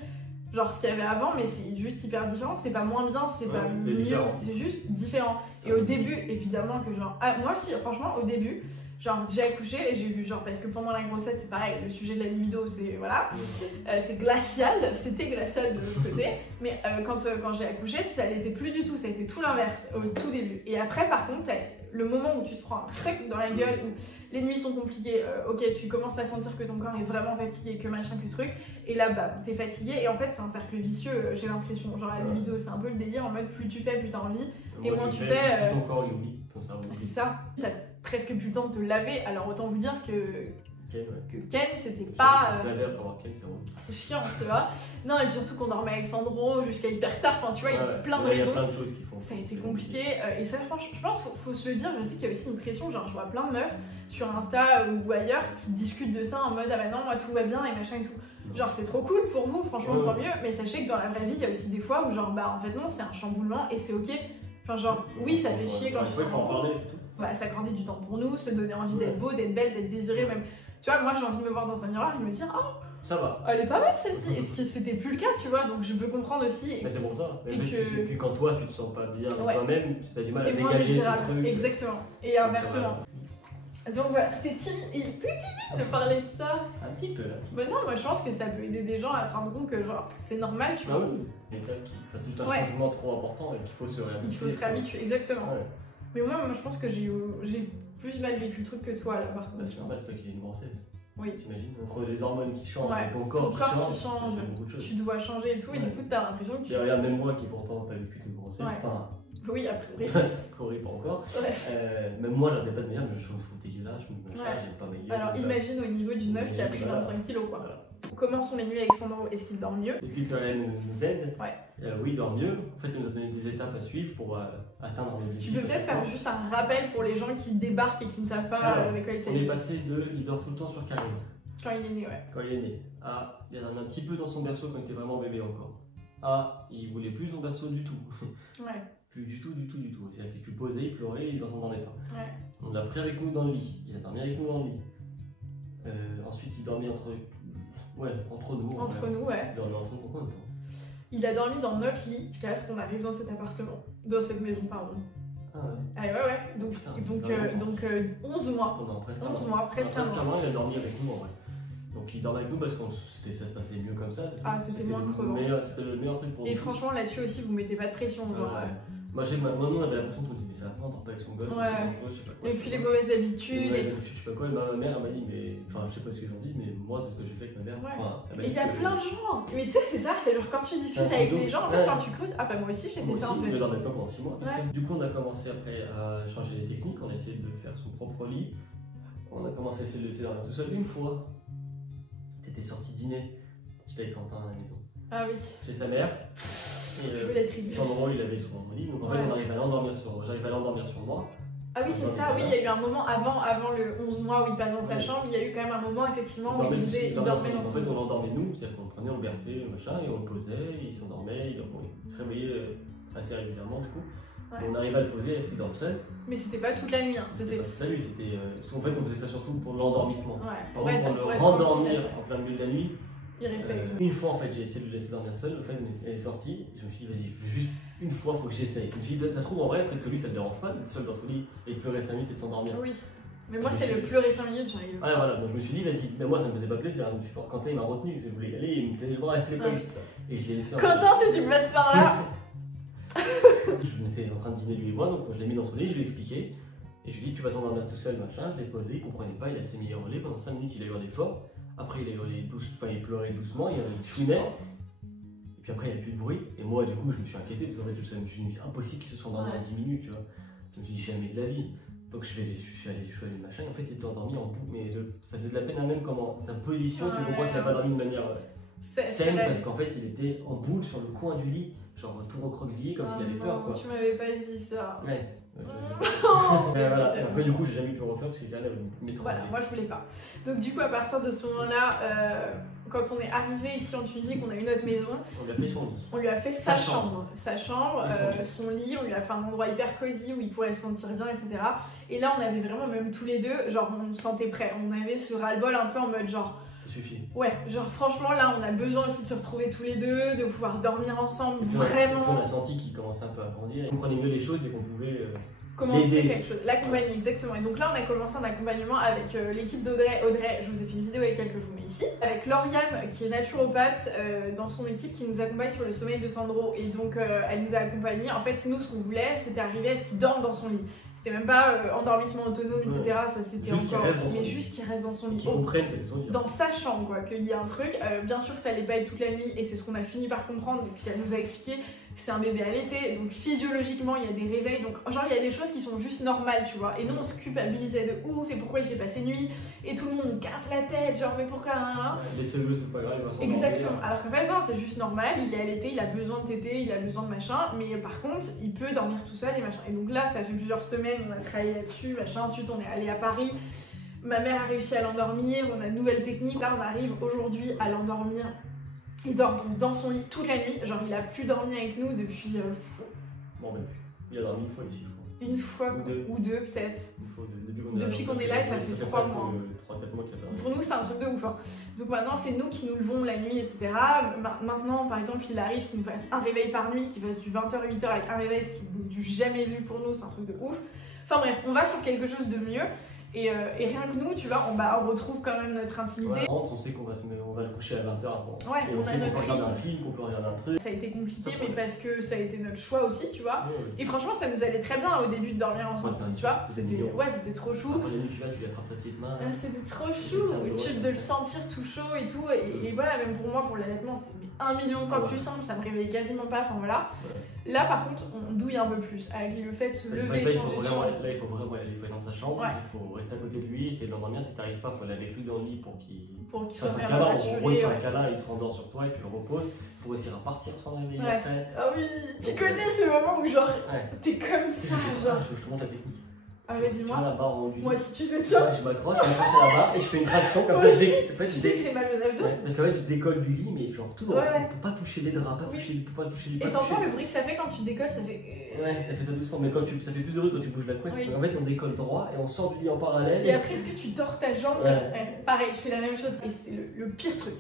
genre ce qu'il y avait avant, mais c'est juste hyper différent, c'est pas moins bien, c'est pas mieux, c'est juste différent. Et au début, évidemment que genre, moi aussi, franchement, au début, genre j'ai accouché et j'ai vu, genre, parce que pendant la grossesse, c'est pareil, le sujet de la libido, c'est, voilà, c'est glacial, c'était glacial de l'autre côté, mais quand j'ai accouché, ça n'était plus du tout, ça a été tout l'inverse, au tout début. Et après, par contre, le moment où tu te prends un truc dans la gueule, où les nuits sont compliquées, ok, tu commences à sentir que ton corps est vraiment fatigué, que machin, que truc, et là, bah, t'es fatigué, et en fait, c'est un cercle vicieux, j'ai l'impression. Genre, la libido, c'est un peu le délire, en mode, plus tu fais, plus t'as envie, et moins tu fais. Plus ton corps, il oublie, ton cerveau. C'est ça, t'as presque plus le temps de te laver, alors autant vous dire que Ken, c'était pas. Se laver après avoir Ken, c'est chiant, tu vois. Non, et puis surtout qu'on dormait avec Sandro jusqu'à hyper tard, enfin, tu vois, il y a plein de raisons. Il y a plein de choses qui font. Ça a été compliqué, et ça, franchement, je pense qu'il faut se le dire. Je sais qu'il y a aussi une pression, genre, je vois plein de meufs sur Insta ou ailleurs qui discutent de ça en mode ah bah non, moi tout va bien et machin et tout. Genre, c'est trop cool pour vous, franchement, tant mieux, mais sachez que dans la vraie vie, il y a aussi des fois où, genre, bah en fait, non, c'est un chamboulement et c'est ok. Enfin, genre, oui, ça fait chier quand tu faut en parler, c'est tout. Bah, s'accorder du temps pour nous, se donner envie d'être beau, d'être belle, d'être désiré, même. Tu vois, moi j'ai envie de me voir dans un miroir et me dire oh, ça va. Elle est pas belle celle-ci. Et ce qui c'était plus le cas, tu vois, donc je peux comprendre aussi. Mais c'est pour ça. Et puis quand toi tu te sens pas bien toi-même, tu as du mal à moins dégager désirable. ce truc. Exactement. Et inversement. Donc voilà, t'es timide, il est tout timide de parler de ça. Un petit peu là. Bah non, moi je pense que ça peut aider des gens à se rendre compte que genre c'est normal, tu vois. Ah oui, c'est un changement trop important et qu'il faut se réhabituer. Il faut se réhabituer, exactement. Mais moi je pense que j'ai plus mal vécu le truc que toi là par contre. Bah, c'est normal, c'est toi qui as une grossesse. Oui. T'imagines, entre les hormones qui changent, ton corps qui change, ça fait beaucoup de choses. Tu dois changer et tout, et du coup t'as l'impression que tu. Et regarde, même moi qui pourtant pas vécu de grossesse, enfin. Oui, a priori. Corée pas encore. Même moi j'avais pas de meilleur, mais je me trouve dégueulasse, je me charge, j'ai pas meilleur. Alors imagine au niveau d'une meuf qui a pris 25 kilos quoi. Voilà. Comment sont les nuits avec Sandro? Est-ce qu'il dort mieux? Depuis que Hélène nous aide, oui, il dort mieux. En fait, il nous a donné des étapes à suivre pour atteindre l'objectif. Tu peux peut-être faire juste un rappel pour les gens qui débarquent et qui ne savent pas avec quoi il s'agit. On est passé de il dort tout le temps sur Karine. Quand il est né, Quand il est né. Il a dormi un petit peu dans son berceau quand il était vraiment bébé encore. Il voulait plus son berceau du tout. Plus du tout. C'est-à-dire que tu le posais, il pleurait, il s'endormait pas. On l'a pris avec nous dans le lit. Il a dormi avec nous dans le lit. Ensuite, il dormait entre nous. Entre nous, Il dormait entre nous pour combien de temps? Il a dormi dans notre lit jusqu'à ce qu'on arrive dans cet appartement. Dans cette maison, pardon. Ah ouais. Ouais. Donc 11 mois. Pendant presque 11 mois, presque un an. Il a dormi avec nous en vrai. Donc il dormait avec nous parce que ça se passait mieux comme ça. C'était moins crevant. C'était le meilleur truc pour nous. Et franchement, là-dessus aussi, vous mettez pas de pression. Moi, on avait l'impression qu'on se disait, mais ça va pas, on dort pas avec son gosse, c'est dangereux, je sais pas quoi. Et puis les mauvaises habitudes. Je sais pas quoi, ma mère elle m'a dit, mais. Enfin, je sais pas ce qu'ils ont dit, mais moi, c'est ce que j'ai fait avec ma mère. Et il y a plein de gens. Mais tu sais, c'est ça, c'est genre quand tu discutes avec les gens, en fait, quand tu creuses, ah bah moi aussi, j'ai fait ça en fait. Je dormais pas pendant 6 mois. Du coup, on a commencé après à changer les techniques, on a essayé de faire son propre lit. On a commencé à essayer de le laisser dormir tout seul. Une fois, t'étais sorti dîner, j'étais avec Quentin à la maison. Ah oui. Chez sa mère. Je voulais être rigolo. Sandro, il avait son lit, donc en fait, j'arrivais à l'endormir sur moi. Ah oui, c'est ça, oui, il y a eu un moment avant le 11 mois où il passe dans sa chambre, il y a eu quand même un moment effectivement où il dormait dans son. En fait, on l'endormait nous, c'est-à-dire qu'on le prenait, on le berçait, machin, et on le posait, il s'endormait, il se réveillait assez régulièrement du coup. On arrivait à le poser, est-ce qu'il dorme seul? Mais c'était pas toute la nuit, hein. C'était pas toute la nuit, c'était. En fait, on faisait ça surtout pour l'endormissement. Par contre, pour le rendormir en plein milieu de la nuit, Il restait avec nous. Une fois en fait, j'ai essayé de le laisser dormir seul. En fait, elle est sortie. Et je me suis dit, vas-y, juste une fois, faut que j'essaye. Je me suis dit, ça se trouve en vrai, peut-être que lui ça le dérange pas d'être seul dans son lit et de pleurer 5 minutes et de s'endormir. Oui. Mais moi, c'est le pleurer 5 minutes, j'arrive. Ah voilà, donc je me suis dit, vas-y, mais moi ça me faisait pas plaisir. Hein. Quentin il m'a retenu, parce que je voulais y aller, il me tenait le bras avec l'épaule. Et je l'ai laissé. Quentin, si tu passes par là. Je m'étais en train de dîner lui et moi, donc je l'ai mis dans son lit, je lui ai expliqué. Et je lui ai dit, tu vas t'endormir tout seul, machin. Je l'ai posé, il comprenait pas, il s'est mis à hurler. Pendant 5 minutes, il a hurlé fort. Après, il a hurlé il pleurait doucement, il chouinait. Et puis après, il n'y avait plus de bruit. Et moi, du coup, je me suis inquiété, parce qu'en fait, je me suis dit, c'est impossible qu'il se soit endormi en 10 minutes, tu vois. Je me suis dit, jamais de la vie. Donc je suis allé machin, et en fait, il était endormi en bout. Mais ça faisait de la peine, hein, même comment sa position, tu comprends qu'il n'a pas dormi de manière saine, parce qu'en fait, il était en boule sur le coin du lit, genre tout recroquevillé, comme s'il avait peur, quoi. Tu m'avais pas dit ça. Ouais. Voilà. Et après, du coup, j'ai jamais pu le refaire parce qu'il avait mis trop. Voilà, moi je voulais pas. Donc, du coup, à partir de ce moment-là, quand on est arrivé ici en Tunisie, qu'on a eu notre maison, on lui a fait son lit. On lui a fait sa chambre, son lit, on lui a fait un endroit hyper cosy où il pourrait se sentir bien, etc. Et là, on avait vraiment, même tous les deux, genre, on se sentait prêts. On avait ce ras-le-bol un peu en mode genre. Ça suffit. Ouais, genre, franchement, là, on a besoin aussi de se retrouver tous les deux, de pouvoir dormir ensemble, vraiment. Et puis on a senti qu'il commençait un peu à grandir, il comprenait mieux les choses et qu'on pouvait. Commencer quelque chose, l'accompagner exactement. Et donc là, on a commencé un accompagnement avec l'équipe d'Audrey. Audrey, je vous ai fait une vidéo avec elle que je vous mets ici. Avec Lauriane, qui est naturopathe dans son équipe, qui nous accompagne sur le sommeil de Sandro. Et donc, elle nous a accompagnés. En fait, nous, ce qu'on voulait, c'était arriver à ce qu'il dorme dans son lit. C'était même pas endormissement autonome, etc. Ça, c'était encore. Mais juste qu'il reste dans son lit. Qu'il comprenne que c'est son lit. Dans sa chambre, quoi, qu'il y a un truc. Bien sûr, ça allait pas être toute la nuit. Et c'est ce qu'on a fini par comprendre, ce qu'elle nous a expliqué. C'est un bébé allaité, donc physiologiquement il y a des réveils, donc genre il y a des choses qui sont juste normales, tu vois. Et nous on se culpabilisait de ouf, et pourquoi il fait pas ses nuits, et tout le monde nous casse la tête, genre mais pourquoi les cellules c'est pas grave, il va s'endormir. Exactement, alors qu'en fait non, c'est juste normal, il est allaité, il a besoin de téter, il a besoin de machin, mais par contre il peut dormir tout seul et machin. Et donc là ça fait plusieurs semaines, on a travaillé là-dessus, machin, ensuite on est allé à Paris, ma mère a réussi à l'endormir, on a de nouvelles techniques, là on arrive aujourd'hui à l'endormir. Il dort donc dans son lit toute la nuit, genre il a plus dormi avec nous depuis. Bon, même plus. Il a dormi une fois ici, je crois. Une fois ou deux peut-être. Depuis qu'on est là, ça fait 3 mois. 3-4 mois qu'il a dormi. Pour nous, c'est un truc de ouf. Hein. Donc maintenant, c'est nous qui nous levons la nuit, etc. Maintenant, par exemple, il arrive qu'il nous fasse un réveil par nuit, qu'il fasse du 20h, 8h avec un réveil, ce qui n'est du jamais vu pour nous, c'est un truc de ouf. Enfin bref, on va sur quelque chose de mieux. Et rien que nous, tu vois, on retrouve quand même notre intimité. On sait qu'on va le coucher à 20h avant. Ouais, et on sait qu'on peut regarder un film, qu'on peut regarder un truc. Ça a été compliqué, mais parce que ça a été notre choix aussi, tu vois. Et franchement, ça nous allait très bien au début de dormir ensemble, tu vois. C'était trop chou. Après, tu lui attrapes sa petite main. C'était trop chou, de le sentir tout chaud et tout. Et voilà, même pour moi, pour l'allaitement, c'était 1 million de fois plus simple, ça me réveillait quasiment pas, enfin voilà. Là par contre, on douille un peu plus avec le fait de se lever et changer de chambre. Là, il faut vraiment aller dans sa chambre, il faut rester à côté de lui, essayer de l'endormir. Si t'arrives pas, il faut aller avec lui dans le lit pour qu'il soit vraiment rassuré. En gros, il fait un câlin, il se rendort sur toi et tu le reposes. Il faut réussir à partir sans réveiller après. Ah oui, tu connais ce moment où genre t'es comme ça, genre. Je te montre la technique. Ah ouais, dis-moi. Moi si tu te tiens. Je m'accroche à la barre et je fais une traction comme ça. Tu sais que j'ai mal aux abdos. Parce qu'en fait, tu décolles du lit, mais genre tout droit. Pour pas toucher les draps, pas toucher les pas. Et t'entends le bruit que ça fait quand tu décolles, ça fait. Ouais, ça fait ça doucement, mais ça fait plus de bruit quand tu bouges la couette. En fait, on décolle droit et on sort du lit en parallèle. Et après, est-ce que tu tords ta jambe pareil, je fais la même chose. Et c'est le pire truc.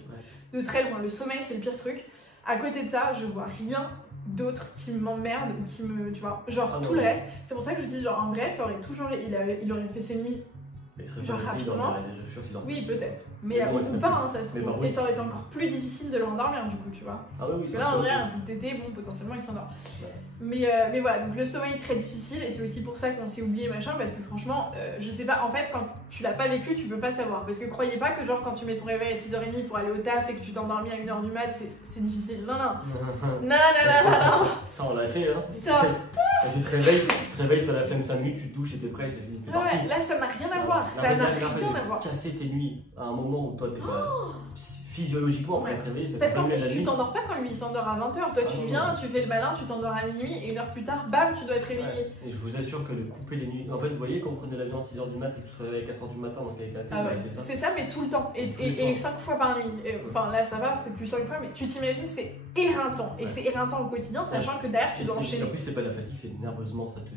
De très loin, le sommeil, c'est le pire truc. À côté de ça, je vois rien d'autres qui m'emmerdent ou qui me. Tu vois, genre tout le reste. C'est pour ça que je dis, genre en vrai, ça aurait tout changé. Il aurait fait ses nuits. Genre rapidement. Oui, peut-être. Mais ou pas, hein, ça se trouve. Et ça aurait été encore plus difficile de l'endormir, du coup, tu vois. Parce que là, en vrai, un coup de tété, bon, potentiellement, il s'endort. Mais voilà, donc le sommeil est très difficile. Et c'est aussi pour ça qu'on s'est oublié, machin. Parce que franchement, je sais pas, en fait, quand tu l'as pas vécu, tu peux pas savoir. Parce que croyez pas que, genre, quand tu mets ton réveil à 6h30 pour aller au taf et que tu t'endormis à 1h du mat, c'est difficile. Non. Ça, on l'a fait, hein. Ça. Tu te réveilles, t'as la flemme 5 minutes, tu te douches et t'es prêt, c'est fini. Ouais, là, ça n'a rien à voir. Ça n'a rien à voir. Casser tes nuits à un moment où toi t'es pas physiologiquement après te réveiller, ça parce qu'en plus tu t'endors pas quand lui il s'endort à 20h. Toi tu viens, tu fais le malin, tu t'endors à minuit et 1h plus tard, bam, tu dois être réveillé. Et je vous assure que de couper les nuits. En fait, vous voyez quand on prenait l'avion à 6h du matin et que tu te réveillais à 4h du matin, donc avec la télé, c'est ça. C'est ça, mais tout le temps. Et 5 fois par nuit. Enfin là ça va, c'est plus 5 fois, mais tu t'imagines, c'est éreintant. Et c'est éreintant au quotidien, sachant que derrière tu dois enchaîner. En plus, c'est pas la fatigue, c'est nerveusement, ça te.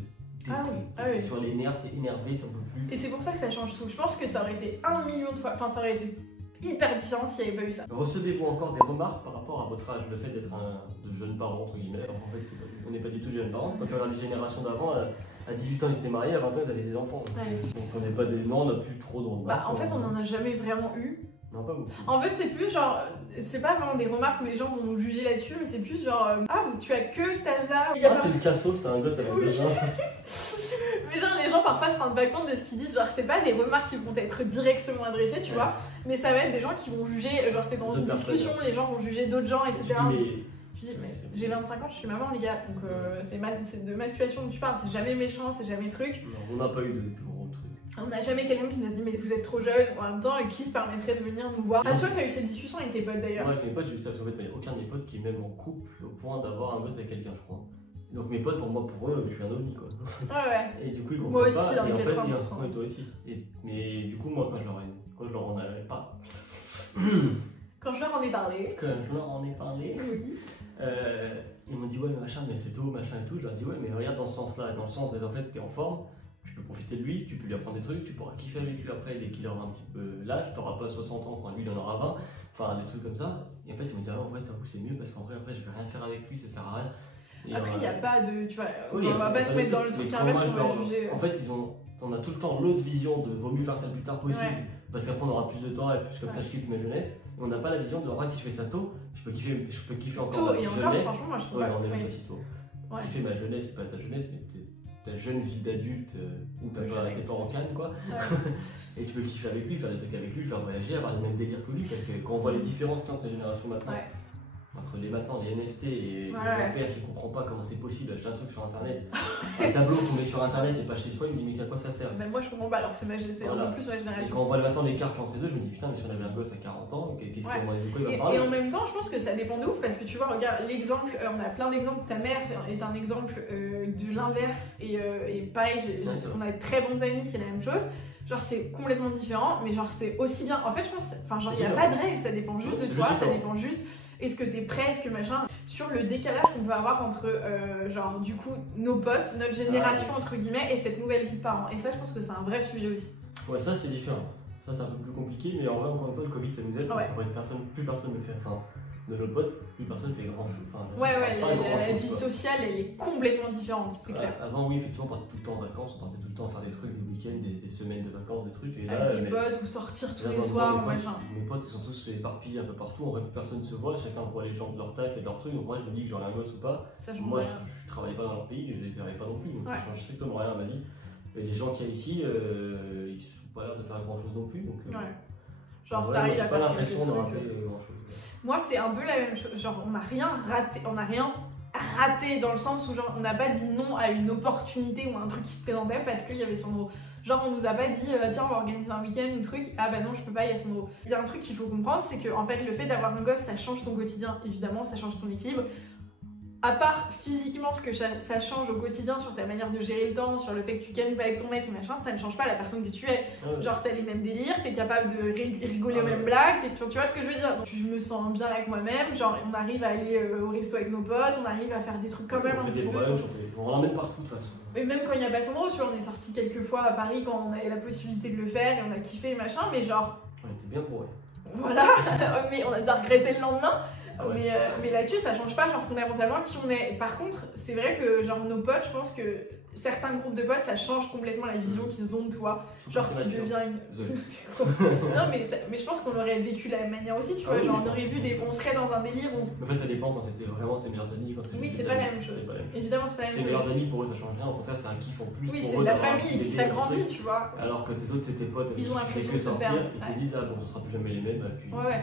Sur les nerfs, t'es énervé, t'en peux plus. Et c'est pour ça que ça change tout. Je pense que ça aurait été 1 million de fois. Enfin, ça aurait été hyper différent s'il n'y avait pas eu ça. Recevez-vous encore des remarques par rapport à votre âge, le fait d'être de jeune parent, entre guillemets. En fait, on n'est pas du tout de jeunes parents. Quand tu regardes les générations d'avant, à 18 ans ils étaient mariés, à 20 ans ils avaient des enfants. Ouais. Donc on n'est pas des... Non, on n'a plus trop de remarques. Bah en fait on en a jamais vraiment eu. Non, pas beaucoup. En fait c'est plus genre, c'est pas vraiment des remarques où les gens vont nous juger là-dessus, mais c'est plus genre, ah tu as que cet âge-là. Ah t'es une cassos, t'es un gosse avec 2 ans. Mais genre les gens parfois se rendent pas compte de ce qu'ils disent, genre c'est pas des remarques qui vont être directement adressées, tu vois, mais ça va être des gens qui vont juger, genre t'es dans une discussion, les gens vont juger d'autres gens, etc. Tu dis, mais j'ai 25 ans, je suis maman les gars, donc c'est de ma situation dont tu parles, c'est jamais méchant, c'est jamais truc. Non, on n'a pas eu de gros trucs. On n'a jamais quelqu'un qui nous a dit mais vous êtes trop jeune, en même temps, qui se permettrait de venir nous voir. Ah toi t'as eu cette discussion avec tes potes d'ailleurs. Ouais, avec mes potes j'ai eu ça, parce qu'en fait il n'y a aucun de mes potes qui est même en couple au point d'avoir un gosse avec quelqu'un, je crois. Donc mes potes, pour eux, je suis un ovni quoi. Ouais. Et du coup ils comprennent moi aussi, pas. hein, Et en fait, 80%. toi aussi. Mais du coup moi quand je leur en avais pas. Quand je leur en ai parlé. Quand je leur en ai parlé. Oui. Ils m'ont dit ouais mais c'est tôt, machin et tout. Je leur ai dit ouais mais regarde dans ce sens-là, dans le sens d'être en fait t'es en forme, tu peux profiter de lui, tu peux lui apprendre des trucs, tu pourras kiffer avec lui après dès qu'il aura un petit peu l'âge, t'auras pas 60 ans quand lui il en aura 20, enfin des trucs comme ça. Et en fait ils m'ont dit ah en fait ça c'est mieux parce qu'en vrai après je vais rien faire avec lui, ça sert à rien. Et après il n'y a pas de, tu vois, oui, on va pas se mettre dans le truc inverse, on va juger. En fait on a tout le temps l'autre vision de vaut mieux faire ça le plus tard possible, parce qu'après on aura plus de temps et plus comme ça je kiffe ma jeunesse. Et on n'a pas la vision de si je fais ça tôt, je peux kiffer encore ma jeunesse. franchement moi je trouve ouais, on est même pas si tôt. Kiffer ma jeunesse, c'est pas ta jeunesse, mais ta jeune vie d'adulte où t'es pas en canne quoi. Et tu peux kiffer avec lui, faire des trucs avec lui, faire voyager, avoir les mêmes délires que lui, parce que quand on voit les différences qu'il y a entre les générations maintenant, entre les NFT et mon père qui comprend pas comment c'est possible d'acheter un truc sur internet, un tableau qu'on met sur internet et pas chez soi, il me dit mais à quoi ça sert? Même moi je comprends pas alors que c'est un peu plus ma génération. Et quand on voit maintenant l'écart qu'il y a entre les deux, je me dis putain mais si on avait un gosse à 40 ans, qu'est-ce qu'il va parler? Et en même temps je pense que ça dépend de ouf parce que tu vois regarde l'exemple, on a plein d'exemples, ta mère est un exemple de l'inverse et pareil on a de très bons amis, c'est la même chose. Genre c'est complètement différent mais genre c'est aussi bien, en fait je pense, enfin genre il n'y a pas de règle, ça dépend juste de toi, ça dépend juste est-ce que t'es prêt, est-ce que machin, sur le décalage qu'on peut avoir entre genre du coup nos potes, notre génération entre guillemets et cette nouvelle vie de parents. Et ça je pense que c'est un vrai sujet aussi. Ouais ça c'est différent, ça c'est un peu plus compliqué mais en vrai encore une fois le Covid ça nous aide parce qu'en fait plus personne ne le fait, enfin de nos potes, plus personne fait grand chose. Enfin, la vie sociale elle est complètement différente, c'est clair. Avant oui effectivement on partait tout le temps en vacances, on partait tout le temps faire des trucs, des week-ends, des semaines de vacances, des trucs. Et là, avec des potes ou sortir tous les soirs, machin. Mes potes ils sont tous éparpillés un peu partout, en vrai plus personne se voit, chacun voit les gens de leur taf et de leur truc, donc moi je me dis que j'aurai un gosse ou pas. Moi je travaillais pas dans leur pays, je les verrais pas non plus, donc ça change strictement rien à ma vie. Et les gens qu'il y a ici, ils sont pas l'air de faire grand chose non plus. Donc, genre t'arrives à pas l'impression de rater grand chose. Moi c'est un peu la même chose, genre on n'a rien raté dans le sens où genre on n'a pas dit non à une opportunité ou un truc qui se présentait parce qu'il y avait Sandro. Genre on nous a pas dit tiens on va organiser un week-end ou un truc, ah bah non je peux pas, il y a Sandro. Il y a un truc qu'il faut comprendre, c'est que en fait le fait d'avoir un gosse ça change ton quotidien, évidemment ça change ton équilibre. À part physiquement ce que ça change au quotidien sur ta manière de gérer le temps, sur le fait que tu gagnes pas avec ton mec et machin, ça ne change pas la personne que tu es. Genre t'as les mêmes délires, t'es capable de rigoler aux mêmes blagues, tu vois ce que je veux dire. Donc, je me sens bien avec moi-même, genre on arrive à aller au resto avec nos potes, on arrive à faire des trucs quand même un petit peu. On l'emmène partout de toute façon. Mais même quand il n'y a pas Sandro, tu vois, on est sorti quelques fois à Paris quand on avait la possibilité de le faire et on a kiffé machin, mais genre... On était bien pour eux. Voilà, mais on a déjà regretté le lendemain. Mais là-dessus ça change pas genre fondamentalement qui on est. Par contre c'est vrai que genre nos potes, je pense que certains groupes de potes ça change complètement la vision qu'ils ont de toi. Genre tu deviens une... Non mais je pense qu'on aurait vécu la même manière aussi, tu vois, genre on aurait vu on serait dans un délire où... En fait ça dépend quand c'était vraiment tes meilleurs amis. Oui c'est pas la même chose, évidemment c'est pas la même chose. Tes meilleurs amis pour eux ça change rien, au contraire c'est un kiff en plus. Oui c'est la famille qui s'agrandit tu vois. Alors que tes autres c'est tes potes, ils ont l'impression de se perdre. Ils te disent ah bon ce sera plus jamais les mêmes.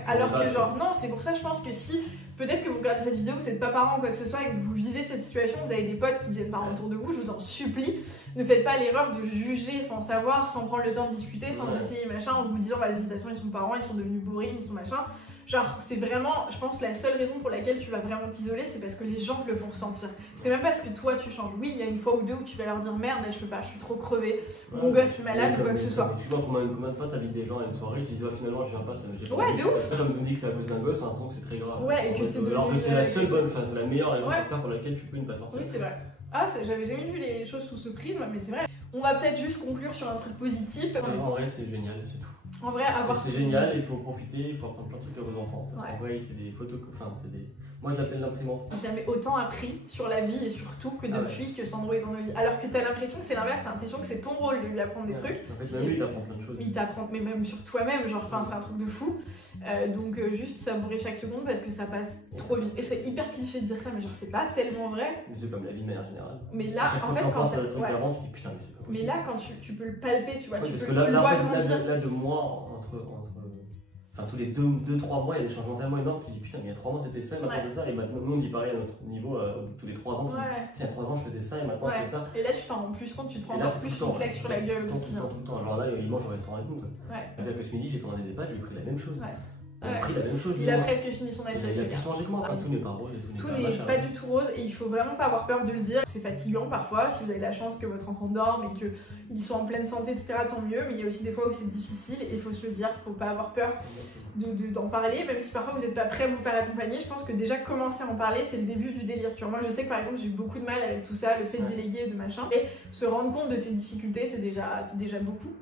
Alors que genre non c'est pour ça je pense que si peut-être que vous regardez cette vidéo, vous n'êtes pas parent ou quoi que ce soit et que vous vivez cette situation, vous avez des potes qui deviennent parents autour de vous, je vous en supplie, ne faites pas l'erreur de juger sans savoir, sans prendre le temps de discuter, sans essayer machin, en vous disant vas-y de toute façon ils sont parents, ils sont devenus bourrins, ils sont machin. Genre c'est vraiment, je pense la seule raison pour laquelle tu vas vraiment t'isoler, c'est parce que les gens te le font ressentir. C'est même parce que toi tu changes. Oui, il y a une fois ou deux où tu vas leur dire merde là je peux pas, je suis trop crevée, mon gosse est malade ou quoi que ce soit. Tu vois combien de fois t'invites des gens à une soirée, tu dis finalement je viens pas, ça me gêne pas. Ouais de ouf. Comme tu me dis que c'est à cause d'un gosse, on a l'impression que c'est très grave. Ouais et que t'es devenu... Alors que c'est la seule bonne, enfin c'est la meilleure raison pour laquelle tu peux ne pas sortir. Oui c'est vrai. Ah j'avais jamais vu les choses sous ce prisme, mais c'est vrai. On va peut-être juste conclure sur un truc positif. En vrai c'est génial, c'est tout. En vrai, avoir. C'est génial, il faut profiter, il faut apprendre plein de trucs aux enfants. Parce Ouais. qu'en vrai, c'est des photos, enfin, c'est des. Moi, je l'appelle l'imprimante. J'ai jamais autant appris sur la vie et sur tout que depuis que Sandro est dans nos vies. Alors que t'as l'impression que c'est l'inverse, t'as l'impression que c'est ton rôle de lui apprendre des trucs. En fait, même lui, t'apprends plein de choses. Il t'apprend, mais même sur toi-même, genre, enfin, c'est un truc de fou. Donc, juste savourer chaque seconde parce que ça passe trop vite. Et c'est hyper cliché de dire ça, mais genre, c'est pas tellement vrai. Mais c'est comme la vie de manière générale. Mais là, Chaque en fois fait, que t'en quand penses ça. à le truc Ouais. d'avant, tu te dis putain, mais c'est pas possible. Mais là, quand tu peux le palper, tu vois, Ouais, tu parce peux que tu le vois là, grandir. là, de mois, enfin, tous les 2-3 mois, il y a des changements tellement énormes que tu dis putain, mais il y a 3 mois c'était ça, maintenant c'est ça. Et maintenant, nous on dit pareil à notre niveau, tous les 3 ans. Ouais. Tiens, il y a 3 ans je faisais ça et maintenant Ouais. je fais ça. Et là, tu t'en rends plus compte, tu te prends Et là, encore c'est plus tout le temps, une claque sur la gueule tout aussi. le temps. Alors là, il mange au restaurant avec nous. Ouais. C'est-à-dire que ce midi, j'ai commandé des pâtes, je lui ai pris la même chose. Ouais. Il a pris la même chose. Il a presque fini son Il assiette. a le plus gars. mangé que moi. Tout n'est pas rose et Tout tout n'est n'est pas du tout rose et il faut vraiment pas avoir peur de le dire. C'est fatigant parfois, si vous avez la chance que votre enfant dorme et qu'il soit en pleine santé, etc., tant mieux. Mais il y a aussi des fois où c'est difficile et il faut se le dire, faut pas avoir peur d'en parler, même si parfois vous n'êtes pas prêt à vous faire accompagner. Je pense que déjà commencer à en parler, c'est le début du délire. Tu vois, moi je sais que par exemple j'ai eu beaucoup de mal avec tout ça, le fait de déléguer, de machin. Et se rendre compte de tes difficultés, c'est déjà beaucoup.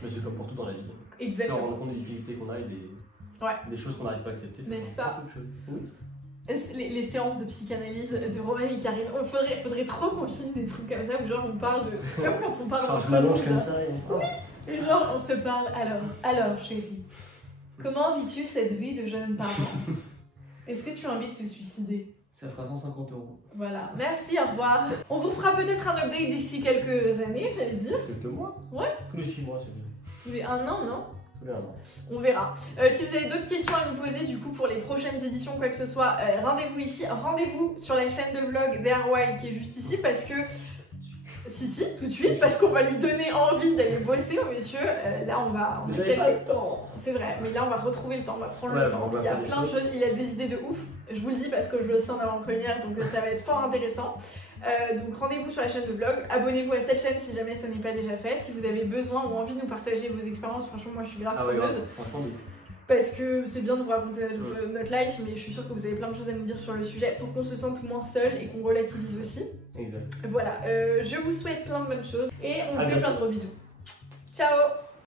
Mais c'est comme pour tout dans la vie. Exactement. Se rendre compte des difficultés qu'on a et des choses qu'on n'arrive pas à accepter. N'est-ce pas? Beaucoup de choses. Oui. Les séances de psychanalyse de Romain et Karine, faudrait trop qu'on filme des trucs comme ça où genre on parle de. Comme quand on parle Enfin, entre je m'allonge nous, comme là. ça et Et genre on se parle alors chérie, comment vis-tu cette vie de jeune parent? Est-ce que tu as envie de te suicider? ça fera 150 €. Voilà, merci, au revoir. On vous fera peut-être un update d'ici quelques années, j'allais dire. Quelques mois. Ouais. Tous les 6 mois, c'est bien. Tous les 1 an, non? Tous les 1 an. On verra. Si vous avez d'autres questions à nous poser du coup pour les prochaines éditions, quoi que ce soit, rendez-vous ici. Rendez-vous sur la chaîne de vlog DRY qui est juste ici parce que... Si, tout de suite, parce qu'on va lui donner envie d'aller bosser au monsieur. Là, on va J'avais pas le temps. C'est vrai, mais là, on va retrouver le temps, on va prendre Ouais, le temps. on va Il y a faire des plein de choses, il a des idées de ouf. Je vous le dis parce que je le sens en avant-première, donc ça va être fort intéressant. Donc rendez-vous sur la chaîne de vlog, abonnez-vous à cette chaîne si jamais ça n'est pas déjà fait. Si vous avez besoin ou envie de nous partager vos expériences, franchement moi je suis grave preneuse. Franchement, oui. Parce que c'est bien de vous raconter notre life, mais je suis sûre que vous avez plein de choses à nous dire sur le sujet pour qu'on se sente moins seul et qu'on relativise aussi. Exact. Voilà, je vous souhaite plein de bonnes choses et on vous fait bientôt. plein de gros bisous. Ciao!